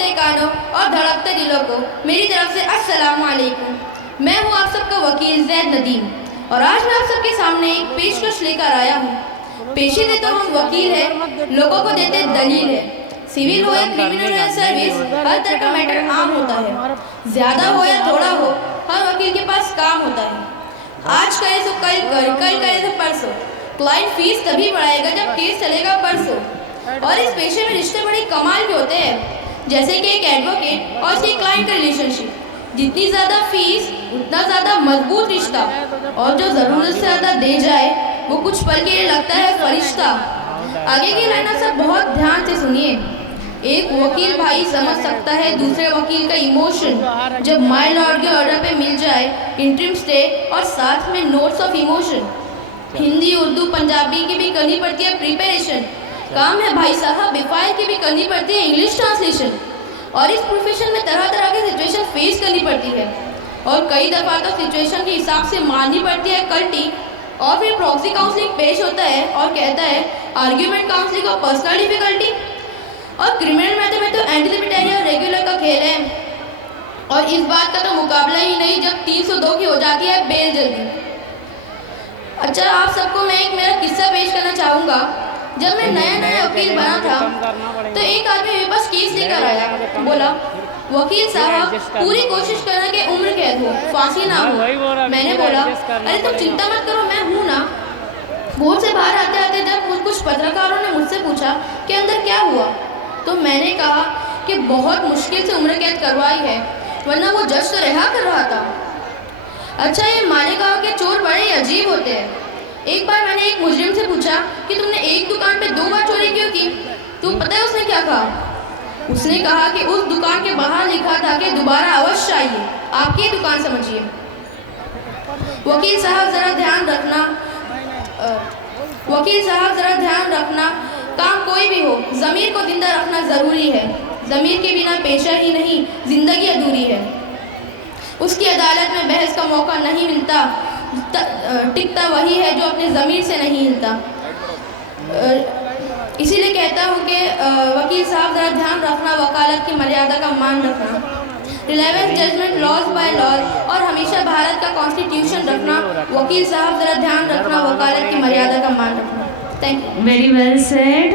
सुनते कानों और धड़कते दिलों को मेरी तरफ से अस्सलाम वालेकुम। मैं हूँ आप सबका वकील ज़ैद नदीम और आज मैं आप सबके सामने एक पेशकश लेकर आया हूँ। पेशे में तो हम वकील हैं, लोगों को देते दलील है। सिविल हो या क्रिमिनल या सर्विस, हर तरह का मैटर आम होता है। ज़्यादा हो या थोड़ा हो, हर वकील के पास काम होता है। आज करे तो कल कर, कल करे तो परसों। क्लाइंट फीस तभी बढ़ाएगा जब केस चलेगा परसों। और इस पेशे में रिश्ते बड़े कमाल के होते हैं, जैसे कि एक एडवोकेट और उसके क्लाइंट का रिलेशनशिप। जितनी ज़्यादा फीस उतना ज़्यादा मजबूत रिश्ता, और जो ज़रूरत से ज़्यादा दे जाए वो कुछ पल के लिए लगता है फरिश्ता। आगे की लाइन सब बहुत ध्यान से सुनिए। एक वकील भाई समझ सकता है दूसरे वकील का इमोशन जब माय लॉर्ड के ऑर्डर पे मिल जाए इंटरिम स्टे और साथ में notes of emotion. Hindi Urdu Punjabi की भी करनी पड़ती है प्रिपरेशन। काम है भाई साहब बेफाइल की भी करनी पड़ती है इंग्लिश ट्रांसलेशन। और इस प्रोफेशन में तरह तरह की सिचुएशन फेस करनी पड़ती है और कई दफ़ा तो सिचुएशन के हिसाब से माननी पड़ती है कल्टी। और फिर प्रॉक्सी काउंसलिंग पेश होता है और कहता है आर्ग्यूमेंट काउंसलिंग और पर्सनल डिफिकल्टी। और क्रिमिनल मैटर में तो एंटीसिपेटरी और रेगुलर का खेल है। और इस बात का तो मुकाबला ही नहीं जब 302 की हो जाती है बेल जल्दी। अच्छा, आप सबको मैं एक मेरा किस्सा पेश करना चाहूँगा। जब मैं नया वकील बना था तो एक आदमी मेरे पास केस लेकर आया। बोला, वकील साहब पूरी कोशिश करना कि उम्र कैद हो, फांसी ना हो। मैंने बोला, अरे तुम चिंता मत करो, मैं हूँ ना। कोर्ट से बाहर आते आते जब कुछ पत्रकारों ने मुझसे पूछा कि अंदर क्या हुआ, तो मैंने कहा कि बहुत मुश्किल से उम्र कैद करवाई है, वरना वो जज तो रिहा कर रहा था। अच्छा, ये माने कहा कि चोर बड़े ही अजीब होते हैं। एक बार मैंने एक मुजरिम से पूछा कि तुमने एक दुकान पे 2 बार चोरी क्यों की? तो पता है उसने क्या कहा? उसने कहा कि उस दुकान के बाहर लिखा था कि दोबारा अवश्य आइए। आपकी दुकान समझिए। वकील साहब ज़रा ध्यान रखना, वकील साहब ज़रा ध्यान रखना, काम कोई भी हो ज़मीर को जिंदा रखना ज़रूरी है। ज़मीर के बिना पेशा ही नहीं जिंदगी अधूरी है। उसकी अदालत में बहस का मौका नहीं मिलता, टिकता वही है जो अपने ज़मीर से नहीं हिलता। इसीलिए कहता हूँ कि वकील साहब ज़रा ध्यान रखना, वकालत की मर्यादा का मान रखना, relevance judgement laws by laws, और हमेशा भारत का कॉन्स्टिट्यूशन रखना। वकील साहब ज़रा ध्यान रखना, वकालत की मर्यादा का मान रखना। Thank you. Very well said.